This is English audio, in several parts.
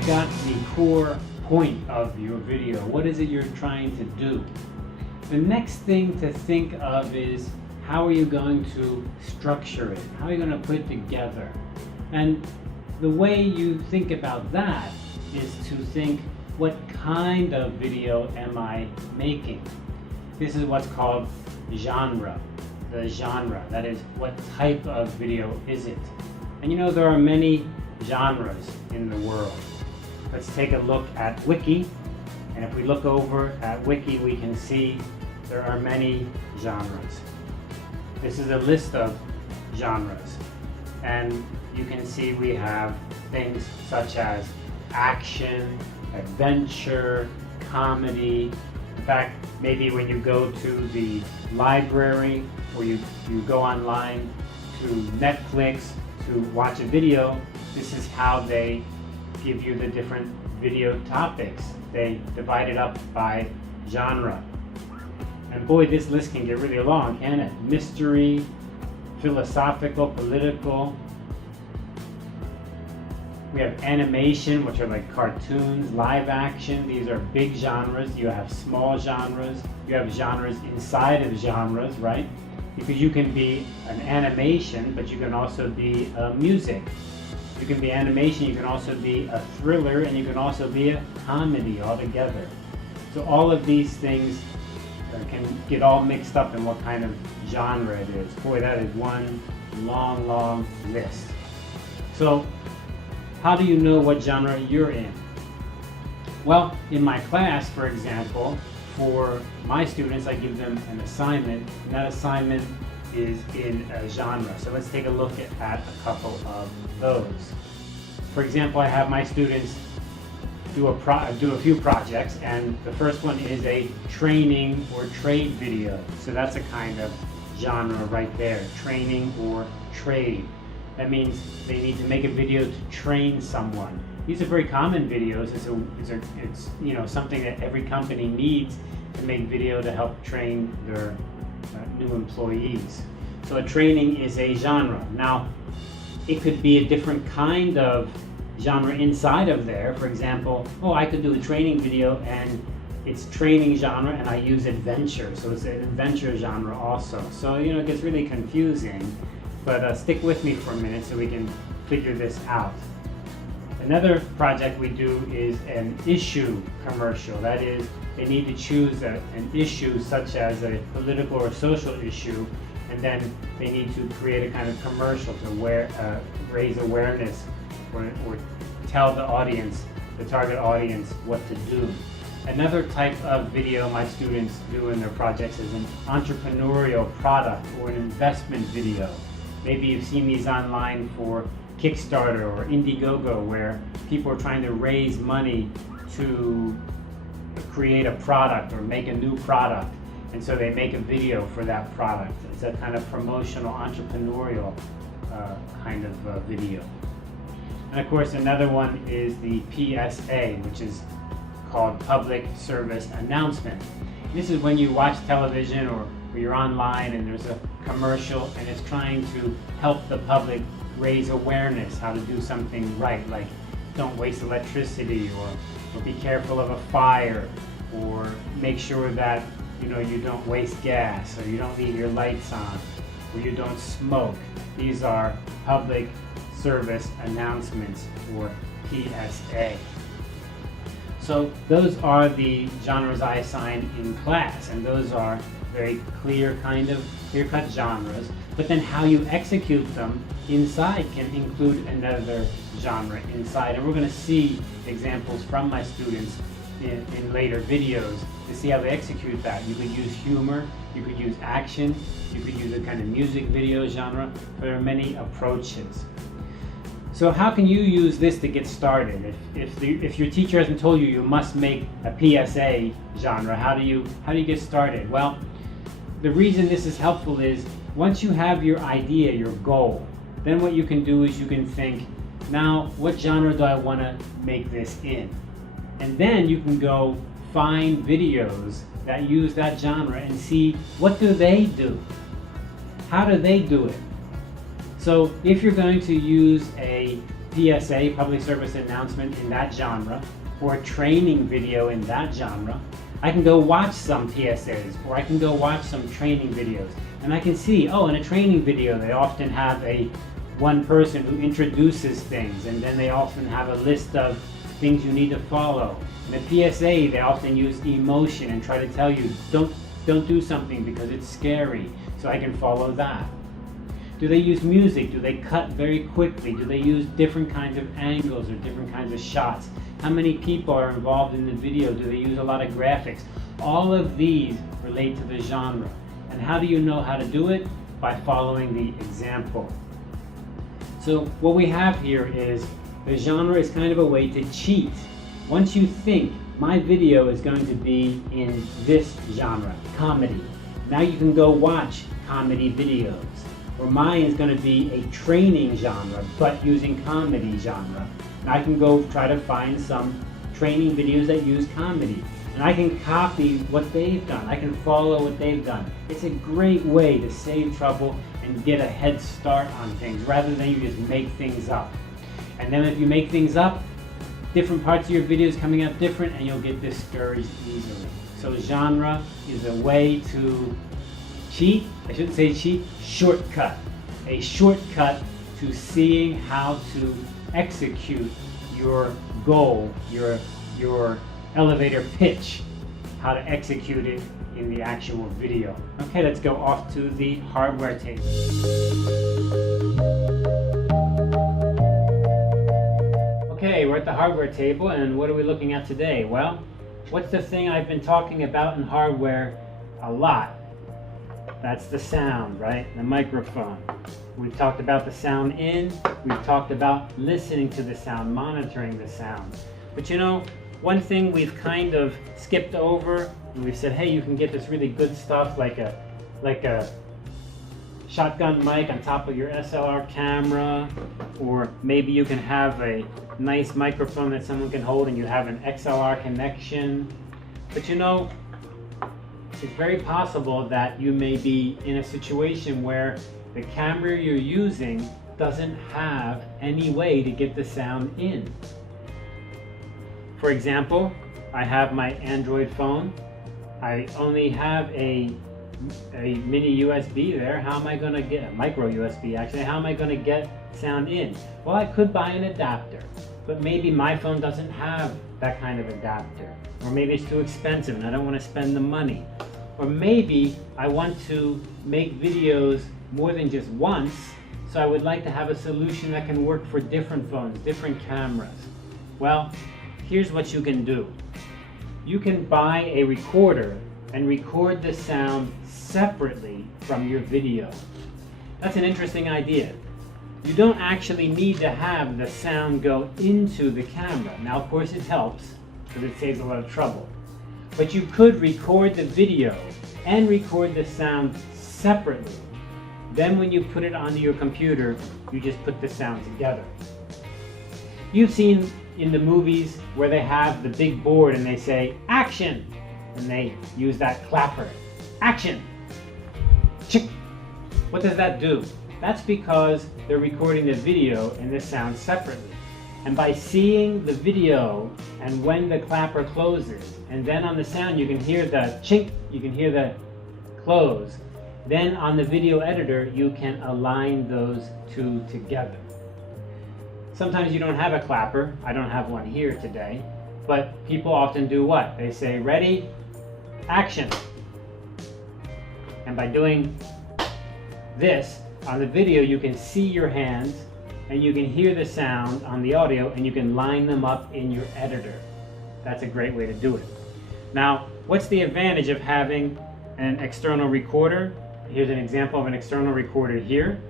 you've got the core point of your video. What is it you're trying to do? The next thing to think of is, how are you going to structure it? How are you going to put it together? And the way you think about that is to think, what kind of video am I making? This is what's called genre. The genre, that is, what type of video is it? And you know, there are many genres in the world. Let's take a look at Wiki. And if we look over at Wiki, we can see there are many genres. This is a list of genres. And you can see we have things such as action, adventure, comedy. In fact, maybe when you go to the library or you go online to Netflix to watch a video, this is how they give you the different video topics. They divide it up by genre. And boy, this list can get really long, can't it? Mystery, philosophical, political. We have animation, which are like cartoons, live action. These are big genres. You have small genres. You have genres inside of genres, right? Because you can be an animation, but you can also be music. You can be animation, you can also be a thriller, and you can also be a comedy altogether. So all of these things can get all mixed up in what kind of genre it is. Boy, that is one long, long list. So how do you know what genre you're in? Well, in my class, for example, for my students, I give them an assignment, and that assignment is in a genre. So let's take a look at a couple of those. For example, I have my students do a few projects, and the first one is a training or trade video. So that's a kind of genre right there, training or trade. That means they need to make a video to train someone. These are very common videos. It's you know, something that every company needs to make video to help train their new employees. So a training is a genre. Now, it could be a different kind of genre inside of there. For example, I could do a training video and it's training genre and I use adventure. So it's an adventure genre also. So, you know, it gets really confusing. But stick with me for a minute so we can figure this out. Another project we do is an issue commercial. That is, they need to choose an issue such as a political or social issue, and then they need to create a kind of commercial to raise awareness or tell the audience, the target audience, what to do. Another type of video my students do in their projects is an entrepreneurial product or an investment video. Maybe you've seen these online for Kickstarter or Indiegogo, where people are trying to raise money to create a product or make a new product. And so they make a video for that product. It's a kind of promotional, entrepreneurial kind of video. And of course, another one is the PSA, which is called Public Service Announcement. This is when you watch television or you're online and there's a commercial and it's trying to help the public raise awareness how to do something right, like don't waste electricity, or be careful of a fire, or make sure that you don't waste gas, or you don't leave your lights on, or you don't smoke. These are public service announcements, or PSA. So those are the genres I assign in class, and those are very clear-cut genres. But then how you execute them inside can include another genre inside. And we're going to see examples from my students in later videos to see how they execute that. You could use humor, you could use action, you could use a kind of music video genre. There are many approaches. So how can you use this to get started? If your teacher hasn't told you you must make a PSA genre, how do you get started? Well, the reason this is helpful is once you have your idea, your goal, then what you can do is you can think, now what genre do I want to make this in? And then you can go find videos that use that genre and see, what do they do? How do they do it? So if you're going to use a PSA, public service announcement, in that genre, or a training video in that genre, I can go watch some PSAs, or I can go watch some training videos. And I can see, oh, in a training video, they often have one person who introduces things, and then they often have a list of things you need to follow. In a PSA, they often use emotion and try to tell you, don't do something because it's scary, so I can follow that. Do they use music? Do they cut very quickly? Do they use different kinds of angles or different kinds of shots? How many people are involved in the video? Do they use a lot of graphics? All of these relate to the genre. And how do you know how to do it? By following the example. So what we have here is, the genre is kind of a way to cheat. Once you think, my video is going to be in this genre, comedy, now you can go watch comedy videos. Or mine is going to be a training genre, but using comedy genre. And I can go try to find some training videos that use comedy. And I can copy what they've done. I can follow what they've done. It's a great way to save trouble and get a head start on things, rather than you just make things up. And then if you make things up, different parts of your videos coming out different, and you'll get discouraged easily. So genre is a way to cheat, I shouldn't say cheat, shortcut. A shortcut to seeing how to execute your goal, your elevator pitch, how to execute it in the actual video. Okay, let's go off to the hardware table. Okay, we're at the hardware table, and what are we looking at today? Well, what's the thing I've been talking about in hardware a lot? That's the sound, right? The microphone. We've talked about the sound in, we've talked about listening to the sound, monitoring the sound. But you know, one thing we've kind of skipped over, and we've said, hey, you can get this really good stuff like a shotgun mic on top of your SLR camera, or maybe you can have a nice microphone that someone can hold and you have an XLR connection. But you know, it's very possible that you may be in a situation where the camera you're using doesn't have any way to get the sound in. For example, I have my Android phone. I only have a mini USB there. How am I going to get a micro USB actually? How am I going to get sound in? Well, I could buy an adapter, but maybe my phone doesn't have that kind of adapter, or maybe it's too expensive and I don't want to spend the money. Or maybe I want to make videos more than just once, so I would like to have a solution that can work for different phones, different cameras. Well, here's what you can do. You can buy a recorder and record the sound separately from your video. That's an interesting idea. You don't actually need to have the sound go into the camera. Now, of course, it helps because it saves a lot of trouble. But you could record the video and record the sound separately. Then when you put it onto your computer, you just put the sound together. You've seen in the movies where they have the big board and they say, action! And they use that clapper. Action! Chick! What does that do? That's because they're recording the video and the sound separately. And by seeing the video and when the clapper closes, and then on the sound you can hear the chink, you can hear the close. Then on the video editor you can align those two together. Sometimes you don't have a clapper. I don't have one here today. But people often do what? They say, ready, action. And by doing this, on the video you can see your hands and you can hear the sound on the audio and you can line them up in your editor. That's a great way to do it. Now, what's the advantage of having an external recorder? Here's an example of an external recorder here.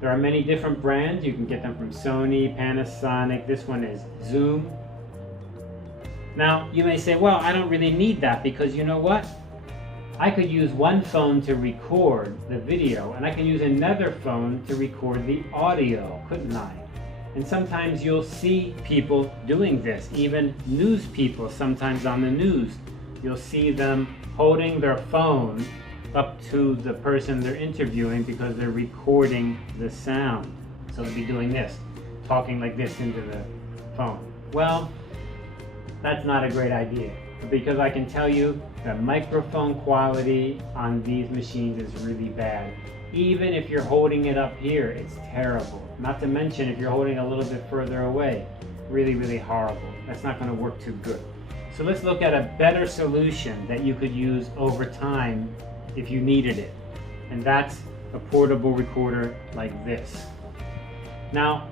There are many different brands. You can get them from Sony, Panasonic. This one is Zoom. Now, you may say, well, I don't really need that because you know what? I could use one phone to record the video and I can use another phone to record the audio, couldn't I? And sometimes you'll see people doing this, even news people sometimes on the news. You'll see them holding their phone up to the person they're interviewing because they're recording the sound. So they'll be doing this, talking like this into the phone. Well, that's not a great idea, because I can tell you the microphone quality on these machines is really bad. Even if you're holding it up here, it's terrible. Not to mention if you're holding a little bit further away, really, really horrible. That's not going to work too good. So let's look at a better solution that you could use over time if you needed it. And that's a portable recorder like this. Now,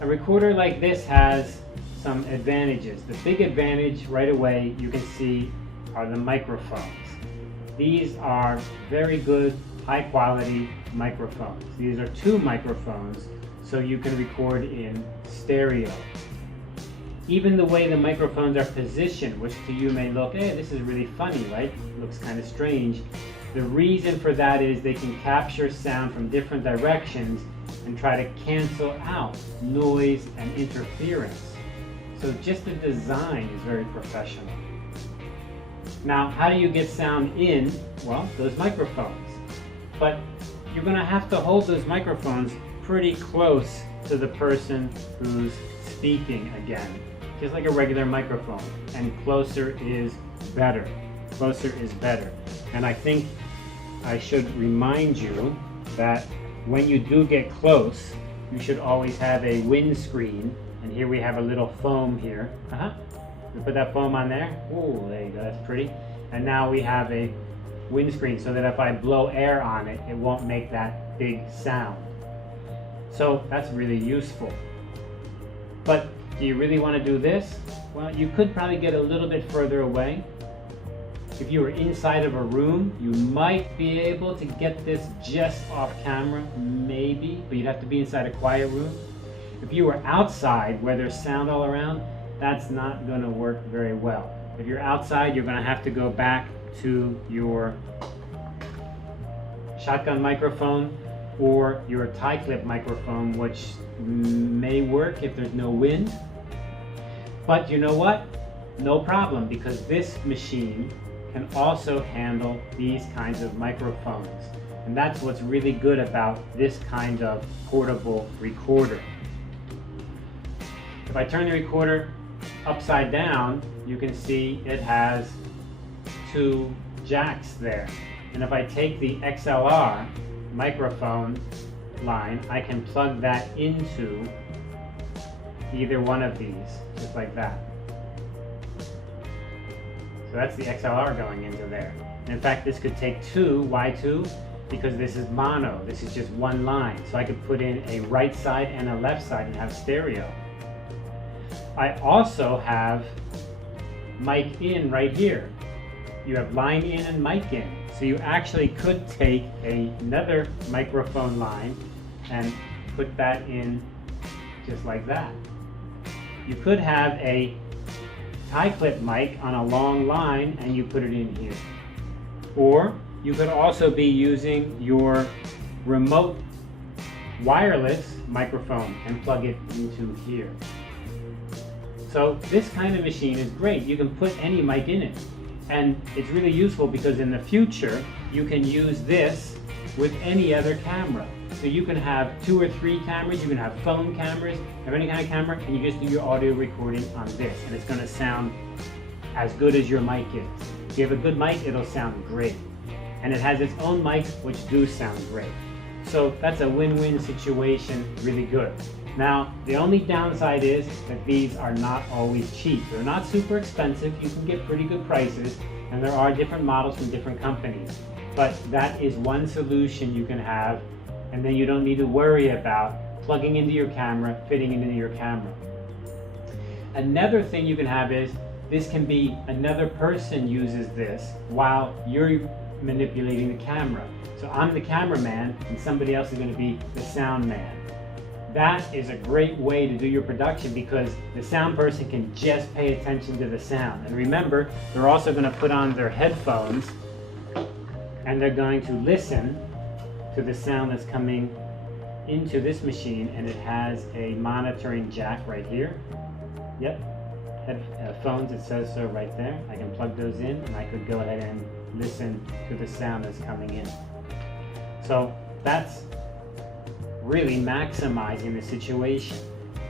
a recorder like this has some advantages. The big advantage right away you can see are the microphones. These are very good, high quality microphones. These are 2 microphones, so you can record in stereo. Even the way the microphones are positioned, which to you may look, hey, this is really funny, right? Looks kind of strange. The reason for that is they can capture sound from different directions and try to cancel out noise and interference. So just the design is very professional. Now, how do you get sound in? Well, those microphones. But you're going to have to hold those microphones pretty close to the person who's speaking again, just like a regular microphone. And closer is better. Closer is better. And I think I should remind you that when you do get close, you should always have a windscreen. And here we have a little foam here. We put that foam on there. Ooh, there you go, that's pretty. And now we have a windscreen so that if I blow air on it, it won't make that big sound. So that's really useful. But do you really want to do this? Well, you could probably get a little bit further away. If you were inside of a room, you might be able to get this just off camera, maybe, but you'd have to be inside a quiet room. If you were outside where there's sound all around, that's not going to work very well. If you're outside, you're going to have to go back to your shotgun microphone or your tie clip microphone, which may work if there's no wind. But you know what? No problem, because this machine can also handle these kinds of microphones. And that's what's really good about this kind of portable recorder. If I turn the recorder upside down, you can see it has 2 jacks there. And if I take the XLR microphone line, I can plug that into either one of these, just like that. So that's the XLR going into there. And in fact, this could take 2. Why 2? Because this is mono. This is just one line. So I could put in a right side and a left side and have stereo. I also have mic in right here. You have line in and mic in. So you actually could take another microphone line and put that in just like that. You could have a tie clip mic on a long line and you put it in here. Or you could also be using your remote wireless microphone and plug it into here. So this kind of machine is great. You can put any mic in it. And it's really useful because in the future, you can use this with any other camera. So you can have 2 or 3 cameras, you can have phone cameras, have any kind of camera, and you just do your audio recording on this. And it's going to sound as good as your mic is. If you have a good mic, it'll sound great. And it has its own mics, which do sound great. So that's a win-win situation, really good. Now, the only downside is that these are not always cheap. They're not super expensive. You can get pretty good prices, and there are different models from different companies. But that is one solution you can have, and then you don't need to worry about plugging into your camera, fitting it into your camera. Another thing you can have is, this can be another person uses this while you're manipulating the camera. So I'm the cameraman, and somebody else is going to be the sound man. That is a great way to do your production because the sound person can just pay attention to the sound. And remember, they're also going to put on their headphones and they're going to listen to the sound that's coming into this machine, and it has a monitoring jack right here. Yep, headphones, it says so right there. I can plug those in and I could go ahead and listen to the sound that's coming in. So that's really maximizing the situation.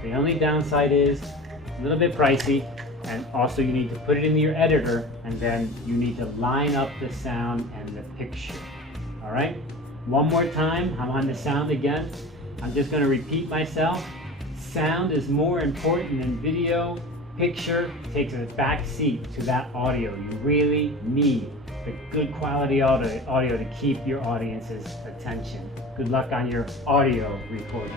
The only downside is a little bit pricey, and also you need to put it into your editor, and then you need to line up the sound and the picture. All right? One more time, I'm on the sound again. I'm just going to repeat myself. Sound is more important than video. Picture takes a back seat to that audio. You really need the good quality audio to keep your audience's attention. Good luck on your audio recording.